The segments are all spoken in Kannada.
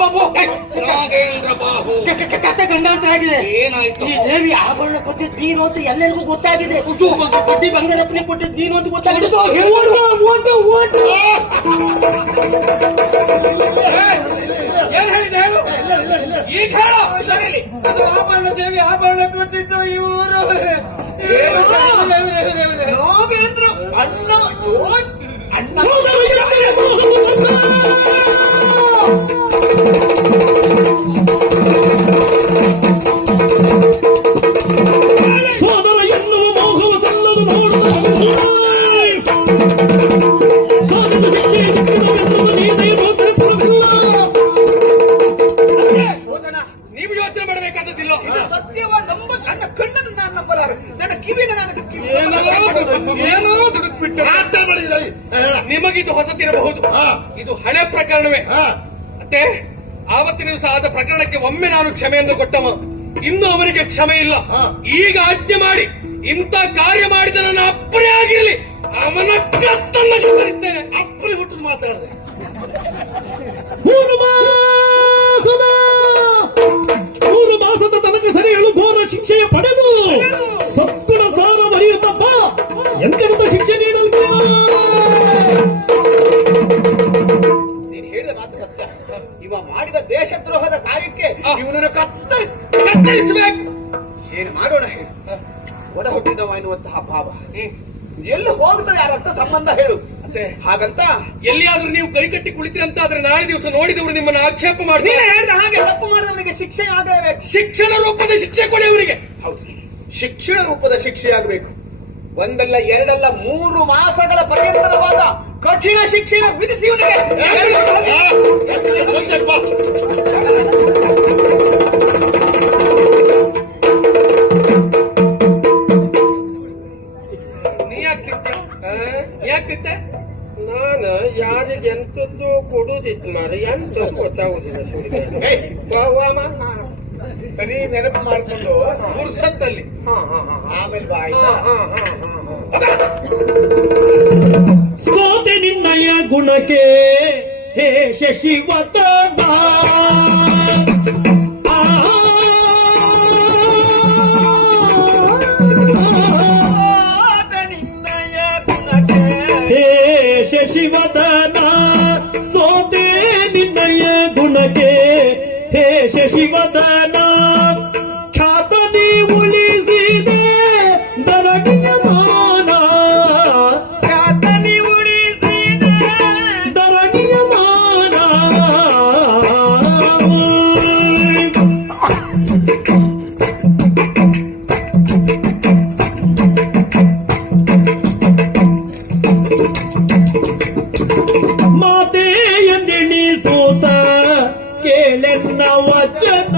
ಬಾಬು ನಾಗೇಂದ್ರ ಬಾಬು ಕತೆ ಗಂಡಾಂತರ ಆಗಿದೆ. ಏನಾಯ್ತು? ಈ ದೇವಿ ಆಭರಣ ಕೊಟ್ಟಿದ್ದು ನೀನು ಅಂತ ಎಲ್ಲರಿಗೂ ಗೊತ್ತಾಗಿದೆ. ಬಡ್ಡಿ ಬಂಗಾರಪ್ಪನಿಗೆ ಕೊಟ್ಟಿದ್ದು ನೀನು ಅಂತ ಗೊತ್ತಾಗಿದೆ. ಏನ್ ಹೇಳಿದೆ ಈಗ ಹೇಳು. ಆಭರಣ ದೇವಿ ಆಭರಣ ಕೊಟ್ಟಿದ್ದು ಇವರು ನಾಗೇಂದ್ರ ಅಣ್ಣ ಅಣ್ಣ ಸೋದರ ಎನ್ನುವ ಮೋಹವ ಸಲ್ಲದು ನೋಡುವ ನೀವು ಯೋಚನೆ ಮಾಡಬೇಕಾದದ್ದಿಲ್ಲ. ಸತ್ಯವ ನಂಬ ನನ್ನ ಕಣ್ಣನ್ನು ನಾನು ನಂಬಲಾರೆ, ನನ್ನ ಕಿವಿನ ನಾನು ಏನೋ ದುಡುಕ್ಬಿಟ್ಟು ನಿಮಗಿದು ಹೊಸತಿರಬಹುದು. ಇದು ಹಳೆ ಪ್ರಕರಣವೇ. ಮತ್ತೆ ಆವತ್ತಿನ ದಿವಸ ಆದ ಪ್ರಕರಣಕ್ಕೆ ಒಮ್ಮೆ ನಾನು ಕ್ಷಮೆಯನ್ನು ಕೊಟ್ಟವ. ಇನ್ನು ಅವನಿಗೆ ಕ್ಷಮೆ ಇಲ್ಲ. ಈಗ ಆಜ್ಞೆ ಮಾಡಿ ಇಂಥ ಕಾರ್ಯ ಮಾಡಿದ ನನ್ನ ಅಪ್ಪನೇ ಆಗಿರಲಿ ಅವನ ಕತ್ತನ್ನು ಕತ್ತರಿಸ್ತೇನೆ. ಅಪ್ಪಲಿ ಹುಟ್ಟದು ಮಾತಾಡಿದೆ. ಮೂರು ಮಾಸದ ತನಕ ಸರಿಯಲು ಘೋರ ಶಿಕ್ಷೆಯ ಪಡೆದು ಸದ್ಗುಣ ಸಾರ ಬರೆಯುತ್ತಪ್ಪ ಎಂತೆಂತ ಶಿಕ್ಷೆ ನೀಡಲು ನೀನು ಹೇಳಿದ ಮಾತು ಸತ್ಯ. ಇವ ಮಾಡಿದ ದೇಶದ್ರೋಹದ ಕಾರ್ಯಕ್ಕೆ ಇವನನ್ನು ಕತ್ತರಿಸಬೇಕು. ಏನು ಮಾಡೋಣ ಹೇಳು. ಒಡ ಹುಟ್ಟಿದವ ಎನ್ನುವಂತಹ ಭಾವ ಎಲ್ಲಿ ಹೋಗ್ತದೆ, ಯಾರ ಅರ್ಥ ಸಂಬಂಧ ಹೇಳು. ಹಾಗಂತ ಎಲ್ಲಿಯಾದ್ರೂ ನೀವು ಕೈಕಟ್ಟಿ ಕುಳಿತಿರಂತ ಆದ್ರೆ ನಾಳೆ ದಿವಸ ನೋಡಿದವರು ನಿಮ್ಮನ್ನು ಆಕ್ಷೇಪ ಮಾಡ್ತಾರೆ. ಹೇಳಿದ ಹಾಗೆ ತಪ್ಪು ಮಾಡಿದವನಿಗೆ ಶಿಕ್ಷೆ ಆಗಬೇಕು. ಶಿಕ್ಷಣ ರೂಪದ ಶಿಕ್ಷೆ ಕೊಡಿ ಅವನಿಗೆ. ಹೌದು, ಶಿಕ್ಷಣ ರೂಪದ ಶಿಕ್ಷೆ ಆಗಬೇಕು. ಒಂದಲ್ಲ ಎರಡಲ್ಲ 3 ಮಾಸಗಳ ಪರ್ಯಂತರವಾದ ಕಠಿಣ ಶಿಕ್ಷೆಯನ್ನು ವಿಧಿಸಿ ಇವನಿಗೆ ಯಾಕಿತ್ತೆ? ನಾನು ಯಾರಿಗೆ ಎಂತದ್ದು ಕೊಡುದಿತ್ತು ಮಾರ, ಎಂತ ಗೊತ್ತಾಗುದಿಲ್ಲ. ಸರಿ ನೆನಪು ಮಾಡಿಕೊಂಡು ಪುರ್ಸತ್ತಲ್ಲಿ ಆಮೇಲೆ ಬಾಯಿ ಸೋತೆ ನಿನ್ನಯ ಗುಣಕ್ಕೆ ಹೇ ಶಶಿವತನ ಹೇ ಶಶಿವದನ ಸೋತೆ ನಿನ್ನಯ ಗುಣಕ್ಕೆ ಹೇ ಶಶಿವದನ ಖ್ಯಾತ ನೀ ಉಳಿಸಿದೆ ದರಡಿಯ ಮಾನ ಖ್ಯಾತ ನೀ ಉಳಿಸಿದೆ ದರಡಿಯ ಮಾನ ಮಾತೆಯನ್ನೆಣಿಸೂತ ಕೇಳೆನ್ನ ವಚನ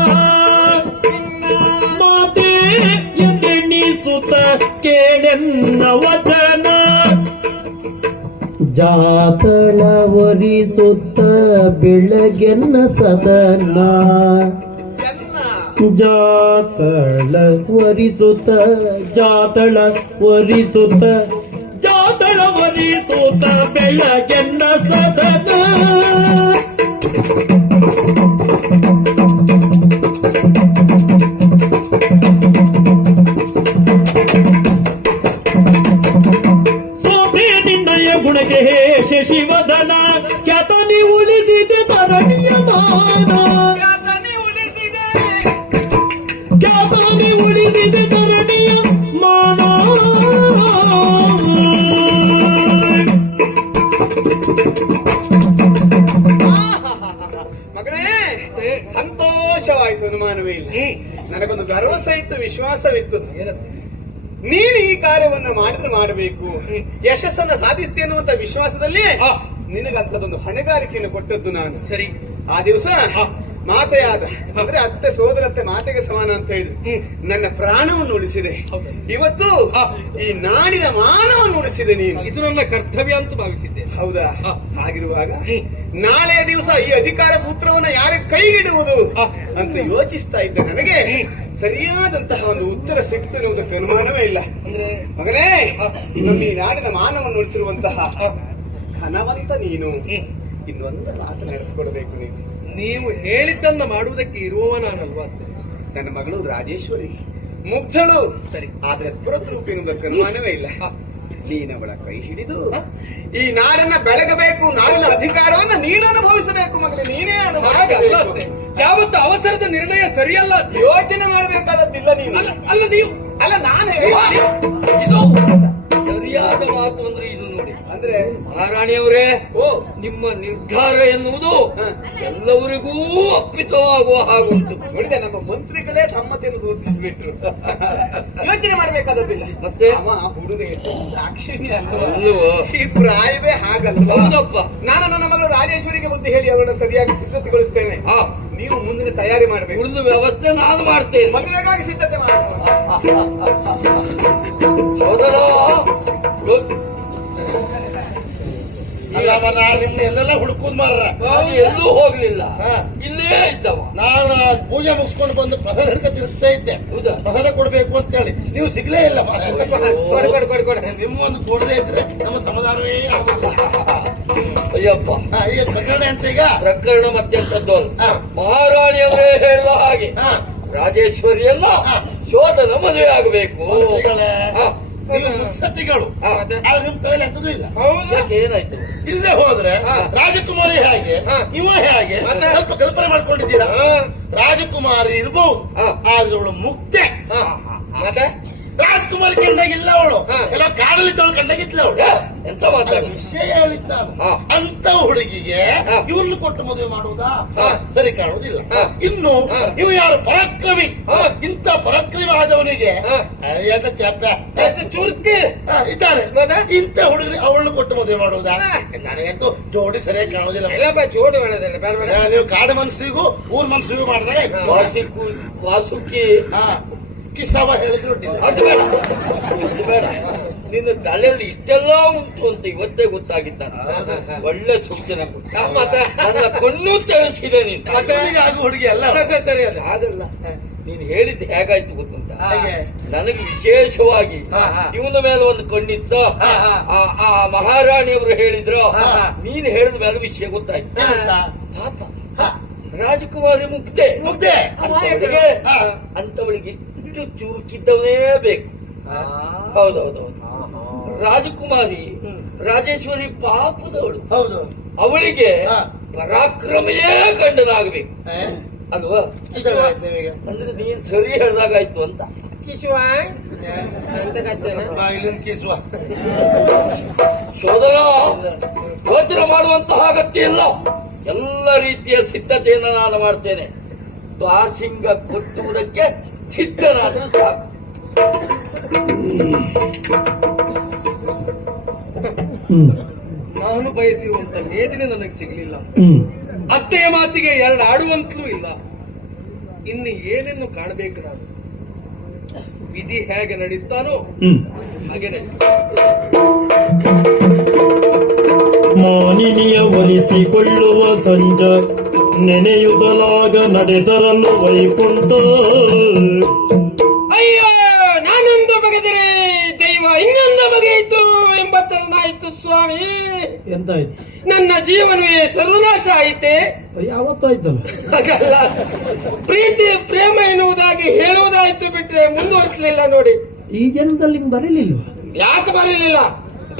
ಮಾತೆಯನ್ನೆಣಿಸೂತ ಕೇಳೆನ್ನ ವಚನ ಜಾತಳ ವರಿಸುತ್ತ ಬೆಳಗೆನ್ನ ಸದನ ಜಾತಳ ವರಿಸುತ್ತ ಜಾತಳ ವರಿಸುತ್ತ ಜಾತಳ ವರಿಸುತ್ತ ಬೆಳಗೆನ್ನ ಸದನ ಸೋತೆ ನಿನ್ನಯ ಗುಣಕ್ಕೆ ಹೇ ಶಶಿವದನ ಖ್ಯಾತ ನೀ ಉಳಿಸಿದೆ ಧರಣಿಯ ಮಾನ ಖ್ಯಾತ ನೀ ಉಳಿಸಿದೆ ಧರಣಿಯ ಮಾನ ಮಗನೇ, ಸಂತೋಷವಾಯ್ತು, ಅನುಮಾನವೇ ಇಲ್ಲ. ನನಗೊಂದು ಭರವಸೆ ಇತ್ತು, ವಿಶ್ವಾಸವಿತ್ತು. ನೀನು ಈ ಕಾರ್ಯವನ್ನು ಮಾಡಬೇಕು, ಯಶಸ್ಸನ್ನು ಸಾಧಿಸ್ತೀನಿ ಅನ್ನುವಂತ ವಿಶ್ವಾಸದಲ್ಲಿ ನಿನಗಂತದೊಂದು ಹೊಣೆಗಾರಿಕೆಯನ್ನು ಕೊಟ್ಟದ್ದು ನಾನು. ಸರಿ, ಆ ದಿವಸ ಮಾತೆಯಾದ ಅಂದ್ರೆ ಅತ್ತೆ ಸೋದರತ್ತೆ ಮಾತೆಗೆ ಸಮಾನ ಅಂತ ಹೇಳಿದ್ರು. ನನ್ನ ಪ್ರಾಣವನ್ನು ಉಳಿಸಿದೆ. ಇವತ್ತು ಈ ನಾಡಿನ ಮಾನವನ್ನು ಉಳಿಸಿದೆ ನೀನು. ಇದು ನನ್ನ ಕರ್ತವ್ಯ ಅಂತ ಭಾವಿಸಿದ್ದೆ. ಹೌದಾ? ಹಾಗಿರುವಾಗ ನಾಳೆಯ ದಿವಸ ಈ ಅಧಿಕಾರ ಸೂತ್ರವನ್ನ ಯಾರಿಗೆ ಕೈಗಿಡುವುದು ಅಂತ ಯೋಚಿಸ್ತಾ ಇದ್ದ ನನಗೆ ಸರಿಯಾದಂತಹ ಒಂದು ಉತ್ತರ ಸಿಕ್ತು ಎನ್ನುವುದಕ್ಕೆ ಅನುಮಾನವೇ ಇಲ್ಲ. ಮಗನೇ, ನಮ್ಮ ಈ ನಾಡಿನ ಮಾನವನ್ನು ಉಳಿಸಿರುವಂತಹ ಘನವಂತ ನೀನು. ಇನ್ನೊಂದು ಮಾತು ನಡೆಸ್ಕೊಡ್ಬೇಕು ನೀವು. ನೀವು ಹೇಳಿದ್ದನ್ನ ಮಾಡುವುದಕ್ಕೆ ಇರುವವ ನಾನಲ್ವಾ ಅತ್ತೆ? ನನ್ನ ಮಗಳು ರಾಜೇಶ್ವರಿ ಮುಗ್ಧಳು ಸರಿ. ಆದ್ರೆ ಸ್ಫುರದ್ರೂಪಿ ಎನ್ನುವುದಕ್ಕೆ ಅನುಮಾನವೇ ಇಲ್ಲ. ನೀನವಳ ಕೈ ಹಿಡಿದು ಈ ನಾಡನ್ನ ಬೆಳಗಬೇಕು, ನಾಡಿನ ಅಧಿಕಾರವನ್ನ ನೀನು ಅನುಭವಿಸಬೇಕು ಮಗನೇ, ನೀನೇ ಹಾಗಲ್ಲ ಅತ್ತೆ. ಯಾವತ್ತು ಅವಸರದ ನಿರ್ಣಯ ಸರಿಯಲ್ಲ ಅತ್ತೆ. ಯೋಚನೆ ಮಾಡಬೇಕಾದದ್ದಿಲ್ಲ ನೀನು. ಅಲ್ಲ ನೀವು ಅಲ್ಲ ನಾನು ಇದು ಸರಿಯಾದ ಮಾತು ಅಂದ್ರೆ ಇದು ನೋಡಿ. ಅಂದ್ರೆ ಮಹಾರಾಣಿಯವರೇ, ಓ ನಿಮ್ಮ ನಿರ್ಧಾರ ಎನ್ನುವುದು ಎಲ್ಲವರಿಗೂ ಅಪ್ಪಿತವಾಗುವ ಹಾಗುಂಟು. ನೋಡಿದೆ, ನಮ್ಮ ಮಂತ್ರಿಗಳೇ ಸಮ್ಮತಿಯನ್ನು ಸೂಚಿಸಿಬಿಟ್ರು. ಯೋಚನೆ ಮಾಡಬೇಕಾದದ್ದಿಲ್ಲ. ಮತ್ತೆ ಅವ ಹುಡುಗ ಎಷ್ಟು ದಾಕ್ಷಿಣ್ಯ ಅಲ್ವೋ? ಅಲ್ವಾ? ಈ ಪ್ರಾಯವೇ ಹಾಗಲ್ವಾ? ಹೌದಪ್ಪ. ನಾನು ನನ್ನ ಮಗಳು ರಾಜೇಶ್ವರಿಗೆ ಬುದ್ಧಿ ಹೇಳಿ ಅವಳನ್ನು ಸರಿಯಾಗಿ ಸಿದ್ಧತೆಗೊಳಿಸ್ತೇನೆ. ನೀವು ಮುಂದಿನ ತಯಾರಿ ಮಾಡಬೇಕು. ಉಳಿದ ವ್ಯವಸ್ಥೆ ನಾನು ಮಾಡ್ತೇನೆ. ಮದುವೆಗಾಗಿ ಸಿದ್ಧತೆ ಮಾಡಬೇಕು. ಸೋದರ, ಅಲ್ಲವ ನಾನು ನಿಮ್ನ ಎಲ್ಲೆಲ್ಲ ಹುಡುಕುದ್ ಮಾರ್ರ. ನಾನು ಎಲ್ಲೂ ಹೋಗ್ಲಿಲ್ಲ, ಇಲ್ಲೇ ಇದ್ದವ. ನಾನು ಪೂಜೆ ಮುಗಿಸ್ಕೊಂಡು ಬಂದು ಪ್ರಸಾದ ಹಿಡ್ಕ ತಿರುಗ್ತಾ ಇದ್ದೆ. ಹೌದಾ? ಪ್ರಸಾದ ಕೊಡ್ಬೇಕು ಅಂತ ಹೇಳಿ ನೀವು ಸಿಗ್ಲೇ ಇಲ್ಲ ಮಾರ್ರೆ. ನಿಮ್ಮ ಒಂದು ಕೊಡದೇ ಇದ್ರೆ ನಮ್ಮ ಸಮಾಧಾನವೇ ಆಗಲ್ಲ. ಅಯ್ಯಪ್ಪ, ಈಗ ಪ್ರಕರಣ ಅಂತ ಈಗ ಪ್ರಕರಣ ಮತ್ತೆಂತದ್ದು ಅಲ್ಲ. ಮಹಾರಾಣಿಯವರೇ ಹೇಳುವ ಹಾಗೆ ರಾಜೇಶ್ವರಿಯನ್ನ ಶೋಧನ ಮದುವೆ ಆಗಬೇಕು. ನೀವು ಮುತ್ಸದ್ದಿಗಳು. ಆದ್ರೆ ನಿಮ್ ಕೈಯಲ್ಲಿ ಎಂತದೂ ಇಲ್ಲ. ಯಾಕೆ, ಏನಾಯ್ತು? ಇಲ್ಲದೆ ಹೋದ್ರೆ ರಾಜಕುಮಾರಿ ಹೇಗೆ ಇವ ಹೇಗೆ ಸ್ವಲ್ಪ ಕಲ್ಪನೆ ಮಾಡ್ಕೊಂಡಿದ್ದೀರಾ? ರಾಜಕುಮಾರಿ ಇರ್ಬಹುದು, ಆದ್ರೆ ಅವಳು ಮುಕ್ತೆ. ಮತ್ತೆ ರಾಜಕುಮಾರಿ ಕಂಡಾಗಿಲ್ಲ ಅವಳು, ಎಲ್ಲ ಕಾಡಲ್ಲಿದ್ದವಳು ಕಂಡಾಗಿದ್ಲ ಅವಳು. ಎಂತ ಮಾತಾಡ ವಿಷಯ ಹೇಳಿದ್ದ ಅಂತ ಹುಡುಗಿಗೆ ಇವನ್ನು ಕೊಟ್ಟು ಮದುವೆ ಮಾಡುವುದಾ? ಸರಿ ಕಾಣುವುದಿಲ್ಲ. ಇನ್ನು ಇವು ಯಾರು ಪರಾಕ್ರಮಿ, ಇಂಥ ಪರಾಕ್ರಮಿ ಆದವನಿಗೆ ಎಷ್ಟು ಚುರುಕಿ ಇದ್ದಾರೆ. ಇಂಥ ಹುಡುಗರಿ ಅವಳನ್ನು ಕೊಟ್ಟು ಮದುವೆ ಮಾಡುವುದಾ? ನನಗಂತೂ ಜೋಡಿ ಸರಿಯಾಗಿ ಕಾಣುವುದಿಲ್ಲ. ಜೋಡಿ ಮಾಡೋದಿಲ್ಲ. ನೀವು ಕಾಡು ಮನಸ್ಸಿಗೂ ಊರ್ ಮನಸ್ಸಿಗೂ ಮಾಡಿದ್ರೆ ವಾಸುಕಿ ಕಿಸವ ಹೇಳಿದ್ರು ಅದು ಬೇಡ, ಇದು ಬೇಡ. ನಿನ್ನ ತಲೆಯಲ್ಲಿ ಇಷ್ಟೆಲ್ಲ ಉಂಟು ಅಂತ ಇವತ್ತೇ ಗೊತ್ತಾಗಿದ್ದ. ಒಳ್ಳೆ ಸೂಚನೆ ಕೊಟ್ಟ. ನನ್ನ ಕಣ್ಣು ತಿಳಿಸಿದೆ ನೀನು. ಆಗ ಹುಡುಗಿ ಅಲ್ಲ ಸರಿ, ಅದು ಆಗಲ್ಲ. ನೀನು ಹೇಳಿದ್ದು ಹೇಗಾಯ್ತು ಗೊತ್ತುಂಟ? ನನಗೆ ವಿಶೇಷವಾಗಿ ಇವನ ಮೇಲೆ ಒಂದು ಕಣ್ಣಿತ್ತು. ಆ ಮಹಾರಾಣಿಯವರು ಹೇಳಿದ್ರು, ನೀನು ಹೇಳಿದ ಮೇಲೆ ವಿಷಯ ಗೊತ್ತಾಯ್ತು. ಪಾಪ ರಾಜಕುಮಾರಿ ಮುಗ್ದೆ ಅಂತವಳಿಗೆ ಇಷ್ಟು ಚುರುಕಿದ್ದವೇ ಬೇಕು. ಹೌದೌದೌದು. ರಾಜಕುಮಾರಿ ರಾಜೇಶ್ವರಿ ಪಾಪದವಳು. ಹೌದು. ಅವಳಿಗೆ ಪರಾಕ್ರಮೆಯೇ ಗಂಡನಾಗಬೇಕು ಅಲ್ವಾ? ಅಂದ್ರೆ ನೀನ್ ಸರಿ ಹೇಳ್ದಾಗಾಯ್ತು ಅಂತ. ಕಿಶುವ ಶೋಧನ ಯೋಚನೆ ಮಾಡುವಂತಹ ಅಗತ್ಯ ಇಲ್ಲ. ಎಲ್ಲ ರೀತಿಯ ಸಿದ್ಧತೆಯನ್ನು ನಾನು ಮಾಡ್ತೇನೆ. ದ್ವಾಸಿಂಗ ಕೊಟ್ಟುವುದಕ್ಕೆ ಸಿದ್ಧನಾದರೂ ಸಾಕು. ನಾನು ಬಯಸಿರುವಂತ ವೇದನೆ ನನಗೆ ಸಿಗಲಿಲ್ಲ. ಅತ್ತೆಯ ಮಾತಿಗೆ ಎರಡು ಆಡುವಂತಲೂ ಇಲ್ಲ. ಇನ್ನು ಏನೇನು ಕಾಣಬೇಕು ನಾನು? ವಿಧಿ ಹೇಗೆ ನಡೆಸ್ತಾನೋ ಹಾಗೆ ಮಾನಿನಿಯ ಒಲಿಸಿಕೊಳ್ಳುವ ಸಂಜ ನೆನೆಯುತ್ತಲಾಗ ನಡೆದರನ್ನು ವೈಕುಂಠ. ಅಯ್ಯೋ, ನಾನೊಂದು ಬಗೆದರೆ ದೈವ ಇನ್ನೊಂದು ಬಗೆಯಿತು ಎಂಬತ್ತರನಾಯ್ತು ಸ್ವಾಮಿ. ಎಂತಾಯ್ತು? ನನ್ನ ಜೀವನವೇ ಸರ್ವನಾಶ ಆಯಿತೆ. ಯಾವತ್ತಾಯ್ತಲ್ಲ. ಹಾಗಲ್ಲ, ಪ್ರೀತಿ ಪ್ರೇಮ ಎನ್ನುವುದಾಗಿ ಹೇಳುವುದಾಯ್ತು ಬಿಟ್ರೆ ಮುಂದುವರಿಸಲಿಲ್ಲ ನೋಡಿ. ಈ ಜನ್ಮದಲ್ಲಿ ಬರಲಿಲ್ಲ. ಯಾಕೆ ಬರಲಿಲ್ಲ?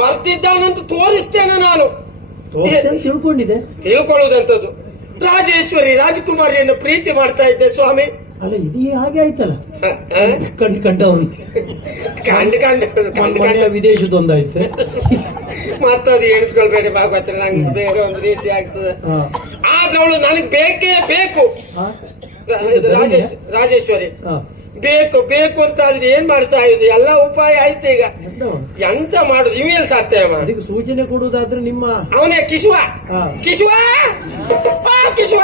ಬರ್ತಿದ್ದಾನಂತ ತೋರಿಸ್ತೇನೆ ನಾನು. ತಿಳ್ಕೊಂಡಿದೆ. ತಿಳ್ಕೊಳ್ಳುವುದಂತದ್ದು. ರಾಜೇಶ್ವರಿ ರಾಜಕುಮಾರಿಯನ್ನು ಪ್ರೀತಿ ಮಾಡ್ತಾ ಇದ್ದೆ ಸ್ವಾಮಿ. ಅಲ್ಲ, ಇದು ಹಾಗೆ ಆಯ್ತಲ್ಲ. ಕಂಡವನು ಕಂಡು ವಿದೇಶದೊಂದಾಯ್ತು. ಮತ್ತದು ಎಣಿಸ್ಕೊಳ್ಬೇಡಿ ಭಾಗವತ, ನಂಗೆ ಬೇರೆ ಒಂದು ರೀತಿ ಆಗ್ತದೆ. ಆದ್ರೆ ಅವಳು ನನಗೆ ಬೇಕೇ ಬೇಕು. ರಾಜೇಶ್ವರಿ ಬೇಕು ಬೇಕು ಅಂತ ಆದ್ರೆ ಏನ್ ಮಾಡ್ತಾ ಇದ್ವಿ? ಎಲ್ಲ ಉಪಾಯ ಆಯ್ತು. ಈಗ ಎಂತ ಮಾಡುದು? ಇಮೇಲ್ ಸಾಧ್ಯ ಅದಕ್ಕೆ ಸೂಚನೆ ಕೊಡುವುದಾದ್ರೆ ನಿಮ್ಮ ಅವನೇ ಕಿಶುವ ಕಿಶುವ ಕಿಶುವ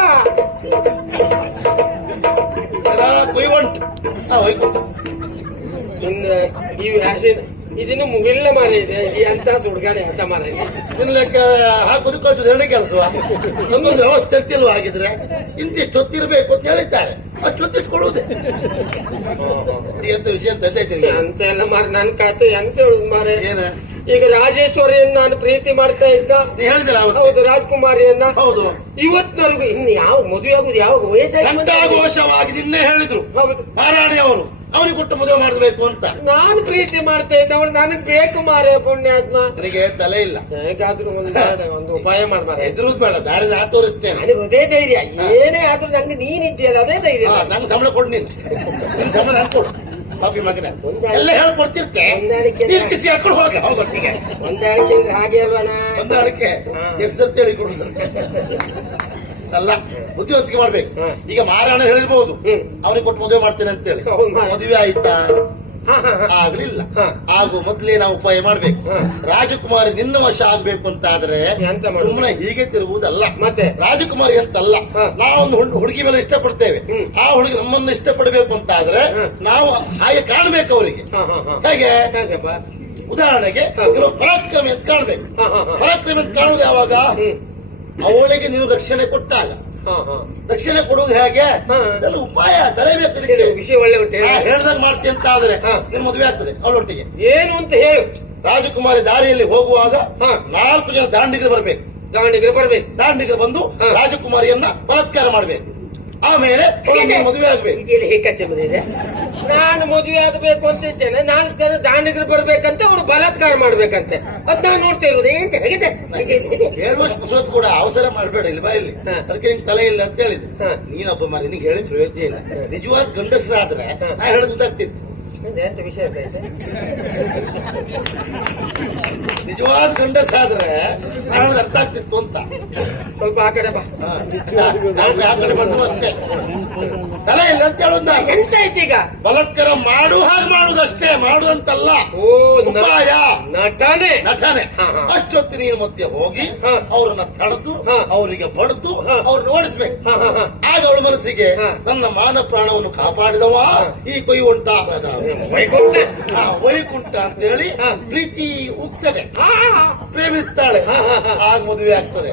ಇದನ್ನು ಮುಗಿಲ್ಲ ಮಾರ ಇದೆ. ಇದು ಎಂತ ಸುಡ್ಗಾಡೆ ಆತ ಮಾರ ಹಾಕುದು ಕಳ್ಸೋದು ಹೇಳಿ ಕೆಲಸವ. ಒಂದೊಂದು ವ್ಯವಸ್ಥೆ ಅಂತಿಲ್ವ ಆಗಿದ್ರೆ ಇಂತಿಷ್ಟು ಹೊತ್ತಿರ್ಬೇಕು ಅಂತ ಹೇಳಿದ್ದಾರೆ. ಅಷ್ಟು ಹೊತ್ತಿಟ್ಕೊಳ್ಳುವುದೇ ಎಂತ ವಿಷಯ ಅಂತ ಅಂತ ಎಲ್ಲ ಮಾರ. ನನ್ ಖಾತೆ ಎಂತ ಹೇಳುದು ಮಾರ? ಏನ ಈಗ ರಾಜೇಶ್ವರಿಯನ್ನ ನಾನು ಪ್ರೀತಿ ಮಾಡ್ತಾ ಇದ್ದ. ನೀ ಹೇಳಿದಿಲ್ಲ ಅವತ್ತು. ಹೌದು, ರಾಜ್ಕುಮಾರಿಯನ್ನ. ಹೌದು. ಇವತ್ತಿನವರೆಗೂ ಇನ್ನು ಯಾವಾಗ ಮದುವೆ ಆಗುದು, ಯಾವಾಗ ವಯಸ್ಸಾಗಿ ಕಂಠಾಘೋಷವಾಗಿ ನಿನ್ನೆ ಹೇಳಿದ್ರು ಹೌದು, ಮಹಾರಾಣಿಯವರು ಅವನಿಗೆ ಕೊಟ್ಟು ಮದುವೆ ಮಾಡಬೇಕು ಅಂತ. ನಾನು ಪ್ರೀತಿ ಮಾಡ್ತಾ ಇದ್ದ. ಅವಳು ನನಗ್ ಬೇಕು ಮಾರೇ ಪುಣ್ಯಾತ್ಮ. ನನಗೆ ತಲೆ ಇಲ್ಲ. ಹೇಗಾದ್ರೂ ಒಂದು ಉಪಾಯ ಮಾಡ್ಬಾರ. ಎದುರುದು ಬೇಡ, ದಾರಿ ನಾ ತೋರಿಸ್ತೇನೆ. ನನಗೆ ಅದೇ ಧೈರ್ಯ. ಏನೇ ಆದ್ರೂ ನಂಗೆ ನೀನಿದ್ದೀಯಲ್ಲ ಅದೇ ಧೈರ್ಯ. ನಂಗೆ ಸಂಬಳ ಕೊಡು ನೀನು. ನಿನ್ ಸಂಬಳ ನಾನು ಕೊಡು. ಪಾಪಿ ಮಗನ ಎಲ್ಲ ಹೇಳ್ಕೊಡ್ತಿರ್ತೆ. ನೀನ್ ಕಿಸಿ ಹಾಕೊಂಡು ಹೋಗ್ಲಿ ಹೊತ್ತಿಗೆ. ಹೊಂದಾಣಿಕೆ ಅಂದ್ರೆ ಹಾಗೆ ಅಲ್ವಣ? ಹೊಂದಾಣಿಕೆ ಎಷ್ಟು ಸರ್ತಿ ಹೇಳಿ ಕೊಡುದು ಅಲ್ಲ, ಬುದ್ಧಿವಂತಿಕೆ ಮಾಡ್ಬೇಕು. ಈಗ ಮಹಾರಾಣ ಹೇಳಿರ್ಬಹುದು ಅವನಿಗೆ ಕೊಟ್ಟು ಮದುವೆ ಮಾಡ್ತೇನೆ ಅಂತ ಹೇಳಿ. ಮದುವೆ ಆಯ್ತಾ? ಆಗ್ಲಿಲ್ಲ. ಆಗು ಮೊದ್ಲೇ ನಾವು ಉಪಾಯ ಮಾಡ್ಬೇಕು. ರಾಜಕುಮಾರಿ ನಿನ್ನ ವಶ ಆಗ್ಬೇಕು ಅಂತ ಆದ್ರೆ ಸುಮ್ಮನೆ ಹೀಗೆ ತಿರುಗುವುದಲ್ಲ. ಮತ್ತೆ ರಾಜಕುಮಾರಿ ಅಂತಲ್ಲ, ನಾವೊಂದು ಹುಡುಗಿ ಮೇಲೆ ಇಷ್ಟಪಡ್ತೇವೆ. ಆ ಹುಡುಗಿ ನಮ್ಮನ್ನು ಇಷ್ಟಪಡಬೇಕು ಅಂತ ಆದ್ರೆ ನಾವು ಹಾಗೆ ಕಾಣ್ಬೇಕು ಅವರಿಗೆ. ಹೇಗೆ? ಉದಾಹರಣೆಗೆ ಕೆಲವು ಪರಾಕ್ರಮಿ ಅಂತ ಕಾಣ್ಬೇಕು. ಪರಾಕ್ರಮಿ ಅಂತ ಕಾಣುವುದು ಯಾವಾಗ? ಅವಳಿಗೆ ನೀವು ರಕ್ಷಣೆ ಕೊಟ್ಟಾಗ. ರಕ್ಷಣೆ ಕೊಡುವುದು ಹೇಗೆ? ಅದೆಲ್ಲ ಉಪಾಯ ತಲೆಬೇಕು. ಇದಕ್ಕೆ ವಿಷಯ ಒಳ್ಳೆ ಉಂಟು. ಹೇಳ್ದಾಗ ಮಾಡ್ತೀನಿ ಅಂತ ಆದ್ರೆ ನಿನ್ ಮದುವೆ ಆಗ್ತದೆ ಅವಳೊಟ್ಟಿಗೆ. ಏನು ಅಂತ ಹೇಳು. ರಾಜಕುಮಾರಿ ದಾರಿಯಲ್ಲಿ ಹೋಗುವಾಗ 4 ಜನ ದಾಂಡಿಗರು ಬರ್ಬೇಕು. ದಾಂಡಿಗರು ಬಂದು ರಾಜಕುಮಾರಿಯನ್ನ ಬಲಾತ್ಕಾರ ಮಾಡ್ಬೇಕು. ಆಮೇಲೆ ಮದುವೆ ಆಗ್ಬೇಕು. ಇದೆ. ನಾನು ಮದುವೆ ಆಗಬೇಕು ಅಂತ ಇದ್ದೇನೆ. 4 ಜನ ದಾಂಡಿಗರು ಬರ್ಬೇಕಂತ ಅವನು ಬಲಾತ್ಕಾರ ಮಾಡ್ಬೇಕಂತೆ. ಅದ್ ನಾನು ನೋಡ್ತಾ ಇರೋದು ಏನ್ ಹೇಗಿದೆ. ಹೇಳುವಷ್ಟು ಪುಸ್ತಕ ಕೂಡ ಅವಸರ ಮಾಡಬೇಡ. ಇಲ್ಲಿ ಬಾ, ಇಲ್ಲಿ ಅದಕ್ಕೆ ನಿಂಗೆ ತಲೆ ಇಲ್ಲ ಅಂತ ಹೇಳಿದ್ರು. ನೀನೊಬ್ಬ ಮಾರಿ, ನಿಂಗೆ ಹೇಳಿ ಪ್ರಯೋಜನ ಇಲ್ಲ. ನಿಜವಾದ ಗಂಡಸರಾದ್ರೆ ನಾ ಹೇಳೋದು ಗೊತ್ತಾಗ್ತಿತ್ತು. ಎಂತ ವಿಷಯ ನಿಜವಾದ ಗಂಡಸಾದ್ರೆ ನಾನು ಅರ್ಥ ಆಗ್ತಿತ್ತು ಅಂತ. ಸ್ವಲ್ಪ ಆ ಕಡೆ ಬಾ. ಆ ಕಡೆ ಬಂದು ಅಷ್ಟೇ. ತಲೆ ಇಲ್ಲ ಅಂತ ಹೇಳೋದ. ಎಂತ ಆಯ್ತು ಈಗ? ಬಲಾತ್ಕಾರ ಮಾಡು ಹಾಗೆ ಮಾಡುದಷ್ಟೇ, ಮಾಡುದಂತಲ್ಲ. ಉಪಾಯ ನಟನೆ. ಅಷ್ಟೊತ್ತು ನೀನು ಮತ್ತೆ ಹೋಗಿ ಅವ್ರನ್ನ ತಡೆದು ಅವರಿಗೆ ಬಡ್ದು ಅವ್ರನ್ನ ಓಡಿಸ್ಬೇಕು. ಆಗ ಅವಳ ಮನಸ್ಸಿಗೆ ನನ್ನ ಮಾನ ಪ್ರಾಣವನ್ನು ಕಾಪಾಡಿದವ ಈ ಕೊಯ್ಯುಂಟ ವೈಕುಂಠ ಅಂತ ಹೇಳಿ ಪ್ರೀತಿ ಉಗ್ತದೆ, ಪ್ರೇಮಿಸ್ತಾಳೆ. ಆಗ ಮದುವೆ ಆಗ್ತದೆ.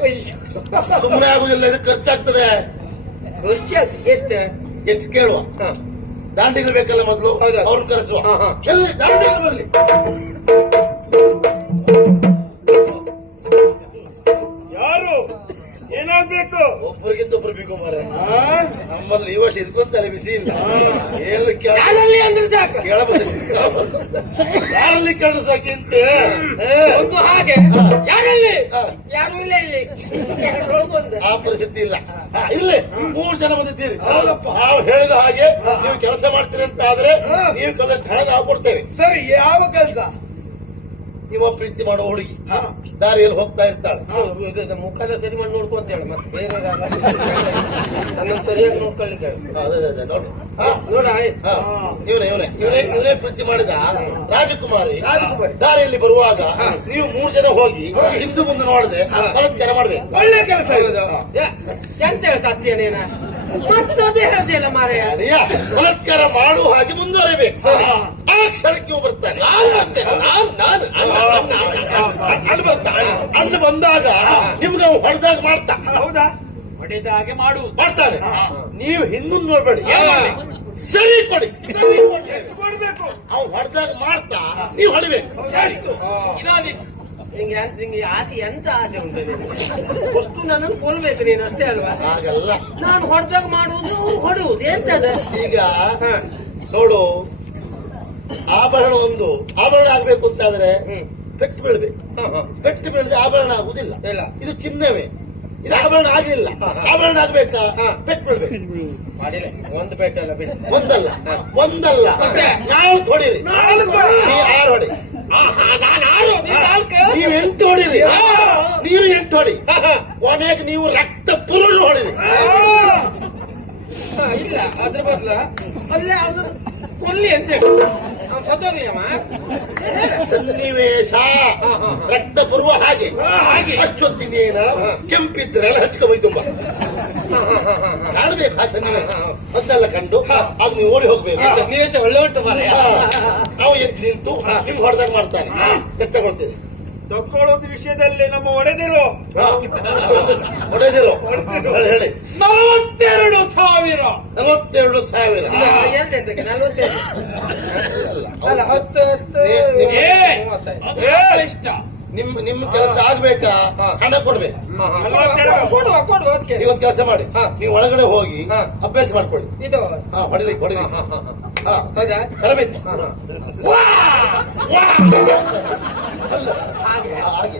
ಸುಮ್ಮನೆ ಆಗುದಿಲ್ಲ, ಇದಕ್ಕೆ ಖರ್ಚಾಗ್ತದೆ. ಎಷ್ಟು ಕೇಳುವ? ದಾಂಡಿಗಳು ಬೇಕಲ್ಲ ಮೊದಲು, ಅವ್ರನ್ನ ಕರೆಸುವ. ಎಲ್ಲಿ ದಾಂಡಿಗಳು ಬರಲಿ. ಯಾರು ಏನಾಗ್ಬೇಕು? ಒಬ್ಬರಿಗಿಂತ ಒಬ್ರು ಬೇಕು ಮಾರೆ. ನಮ್ಮಲ್ಲಿ ಈ ವರ್ಷ ಇದಕ್ಕೊಂದು ತಲೆ ಬಿಸಿ ಇಲ್ಲ. ಏನು ಅಂದ್ರೆ ಸಾಕು. ಯಾರಲ್ಲಿ ಕೇಳಿದ್ರೆ ಸಾಕಿಂತೆ ಹಾಗೆ. ಯಾರಲ್ಲಿ? ಯಾರು ಇಲ್ಲ ಇಲ್ಲಿ. ಆ ಪರಿಸ್ಥಿತಿ ಇಲ್ಲ. ಇಲ್ಲೇ 3 ಜನ ಬಂದಿದ್ದೀರಿ. ನಾವು ಹೇಳಿದ ಹಾಗೆ ನೀವು ಕೆಲಸ ಮಾಡ್ತೀರಿ ಅಂತ ಆದ್ರೆ ನೀವು ಕೆಲಷ್ಟು ಹಣ ನಾವು ಕೊಡ್ತೇವೆ. ಸರಿ, ಯಾವ ಕೆಲಸ? ನೀವು ಪ್ರೀತಿ ಮಾಡೋ ಹುಡುಗಿ ದಾರಿಯಲ್ಲಿ ಹೋಗ್ತಾ ಇರ್ತಾಳೆ. ಮುಖದ ಸರಿ ಮಾಡಿ ನೋಡ್ಕೊಂತ ಹೇಳಿ, ಮತ್ತೆ ಬೇರೆ ನನ್ನ ಸರಿಯಾಗಿ ನೋಡ್ಕೊಳ್ಳಿಕ್ಕೆ ನೋಡ. ಇವನೇ ಪ್ರೀತಿ ಮಾಡಿದ ರಾಜಕುಮಾರಿ ದಾರಿಯಲ್ಲಿ ಬರುವಾಗ ನೀವು 3 ಜನ ಹೋಗಿ ಹಿಂದೂ ಮುಂದೆ ನೋಡದೆ ಬಲಾತ್ಕಾರ ಮಾಡ್ಬೇಕು. ಒಳ್ಳೆ ಕೆಲಸ. ಎಂತ ಹೇಳ ಸತ್ಯನೇನ ಮತ್ತದೇ ಹೇಳ್ತಿಲ್ಲ ಮಾರಾಯ. ಬಲಾತ್ಕಾರ ಮಾಡುವ ಹಾಗೆ ಮುಂದುವರಿಬೇಕು. ಆ ಕ್ಷಣಕ್ಕೆ ನೀವು ಬರ್ತಾನೆ. ಅಣ್ಣ ಬಂದಾಗ ನಿಮ್ಗೆ ಹೊಡೆದಾಗ ಮಾಡ್ತಾ. ಹೌದಾ? ಹೊಡೆದ ಹಾಗೆ ಮಾಡ್ತಾನೆ. ನೀವು ಹಿಂದೊಂದು ನೋಡ್ಬೇಡಿ, ಸರಿ ಕೊಡಿ. ಅವ್ನು ಹೊಡೆದಾಗ ಮಾಡ್ತಾ ನೀವು ಹೊಡಿಬೇಕು. ನಿಂಗೆ ಆಸೆ ಎಂತ ಆಸೆ ಉಂಟು? ಅಷ್ಟು ನನ್ನನ್ನು ಕೊಲ್ಬೇಕು ನೀನು, ಅಷ್ಟೇ ಅಲ್ವಾ? ಹಾಗಲ್ಲ, ನಾನು ಹೊಡೆದಾಗ ಮಾಡುವುದು ಹೊಡೆಯುವುದು ಎಂತದ? ಈಗ ನೋಡು, ಆಭರಣ ಆಗ್ಬೇಕು ಅಂತಾದ್ರೆ ಪೆಟ್ಟು ಬೀಳ್ಬೇಕು. ಪೆಟ್ಟು ಬೀಳದೆ ಆಭರಣ ಆಗುದಿಲ್ಲ. ಇದು ಚಿನ್ನವೇ, ಇದು ಆಭರಣ ಆಗಲಿಲ್ಲ. ಆಭರಣ ಆಗ್ಬೇಕಾ? ಪೆಟ್ಟು ಬೀಳ್ಬೇಕು. ಒಂದು ಪೆಟ್ಟಲ್ಲ, ಒಂದಲ್ಲ 4 ಹೊಡಿರಿ. 6 ಹೊಡಿ. ನೀವು 8 ಹೊಡಿರಿ. ನೀವು 8 ಹೊಡಿ. ಕೊನೆಗೆ ನೀವು ರಕ್ತ ಪುರುಳು ಹೊಡಿರಿ. ಇಲ್ಲ ಅದ್ರ ಬದಲ ಅಲ್ಲೇ ಅವನು ಕೊಲ್ಲಿ ಅಂತ ಸನ್ನಿವೇಶ ರಕ್ತ ಬರುವ ಹಾಗೆ ಅಷ್ಟೊತ್ತಿನೇನ ಕೆಂಪಿದ್ರೆಲ್ಲ ಹಚ್ಕೊಬೈ ತುಂಬ ಕಾಣಬೇಕು. ಆ ಸನ್ನಿವೇಶ ಅದನ್ನೆಲ್ಲ ಕಂಡು ಆಗ ನೀವು ಓಡಿ ಹೋಗ್ಬೇಕು. ಸನ್ನಿವೇಶ ಒಳ್ಳೆ ಉಂಟು ಮಾರಾಯ. ನಾವು ಎದ್ದು ನಿಂತು ನಿಮ್ಗೆ ಹೊಡೆದಾಗ ಮಾಡ್ತಾನೆ. ಎಷ್ಟು ತಗೊಳ್ತೀರಿ? ತಕ್ಕೊಳ್ಳೋದು ವಿಷಯದಲ್ಲಿ ನಮ್ಮ ಒಡೆದಿರು ಹೊಡೆದಿರೋ ಹೇಳಿ 42,000 42,000 ಎಂತೆಂತಕ್ಕೆ 42 ಅಲ್ಲ 10 ಇಷ್ಟ ನಿಮ್ಮ ಕೆಲಸ ಆಗ್ಬೇಕಾ ಹಣ ಕೊಡ್ಬೇಕು. ಕೊಡುವ ಅದಕ್ಕೆ ಇವತ್ತು ಕೆಲಸ ಮಾಡಿ ನೀವು ಒಳಗಡೆ ಹೋಗಿ ಹಾ. ಅಭ್ಯಾಸ ಮಾಡ್ಕೊಳ್ಳಿ. ಇದು ಹೊಡಿಲಿ ಹೌದಾ ತರಬೇತಿ ಹಾ, ಹಾ. ಹಾಗೆ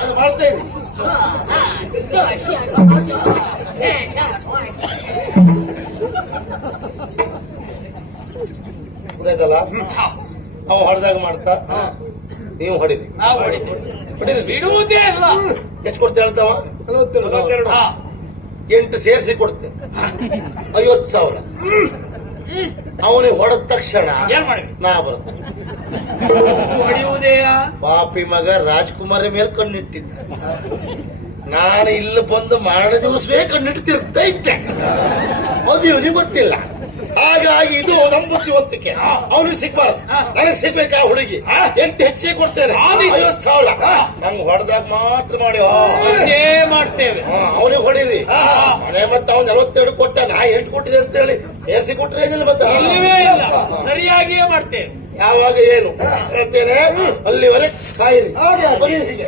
ಅದು ಮಾಡ್ತಾ ಇರಿ. ಗೊತ್ತಾಯ್ತಲ್ಲ ಅವ ಹೊಡೆದಾಗ ಮಾಡ್ತಾ ನೀವು ಹೊಡಿರಿ ನಾವು ಹೊಡಿತೇವೆ ಹೊಡಿರಿ ಬಿಡುವುದೇ ಇಲ್ಲ. ಎಷ್ಟು ಕೊಡ್ತೆ ಹೇಳ್ತಾವ 42. 8 ಸೇರಿಸಿ ಕೊಡ್ತೆ 50,000. ಅವನಿಗೆ ಹೊಡೆದ ತಕ್ಷಣ ಏನ್ ಮಾಡಿ ನಾ ಬರುತ್ತೆ. ಹೊಡೆಯುವುದೇ ಪಾಪಿ ಮಗ ರಾಜ್ಕುಮಾರಿ ಮೇಲೆ ಕಣ್ಣಿಟ್ಟಿದ್ದ. ನಾನು ಇಲ್ಲಿ ಬಂದು ಮಾರಣ ದಿವಸವೇ ಕಣ್ಣಿಟ್ಟು ಇದ್ದೆ. ಅದು ಇವನಿಗೆ ಗೊತ್ತಿಲ್ಲ. ಹಾಗಾಗಿ ಇದು ನಮ್ಮ ಬುದ್ಧಿವಂತಿಕೆ. ಅವನಿಗೆ ಸಿಗ್ಬಾರ್ದು, ನನಗೆ ಸಿಗ್ಬೇಕಾ ಹುಡುಗಿ. 8 ಹೆಚ್ಚಿಗೆ ಕೊಡ್ತೇನೆ 50,000. ನಂಗೆ ಹೊಡೆದಾಗ ಮಾತ್ರ ಮಾಡಿ ಅದೇ ಮಾಡ್ತೇವೆ. ಅವನಿಗೆ ಹೊಡೀರಿ. ಮನೆ ಮತ್ತೆ ಅವ್ನು 42 ಕೊಟ್ಟ, ನಾ 8 ಕೊಟ್ಟಿದೆ ಅಂತ ಹೇಳಿ ಸೇರಿಸಿ ಕೊಟ್ಟರೆ ಏನಿಲ್ಲ ಮತ್ತೆ. ಇಲ್ಲವೇ ಇಲ್ಲ, ಸರಿಯಾಗಿಯೇ ಮಾಡ್ತೇವೆ. ಯಾವಾಗ ಏನು ಹೇಳ್ತೇನೆ ಅಲ್ಲಿವರೆಗೆ ಕಾಯಿರಿ. ಬನ್ನಿ ಹೀಗೆ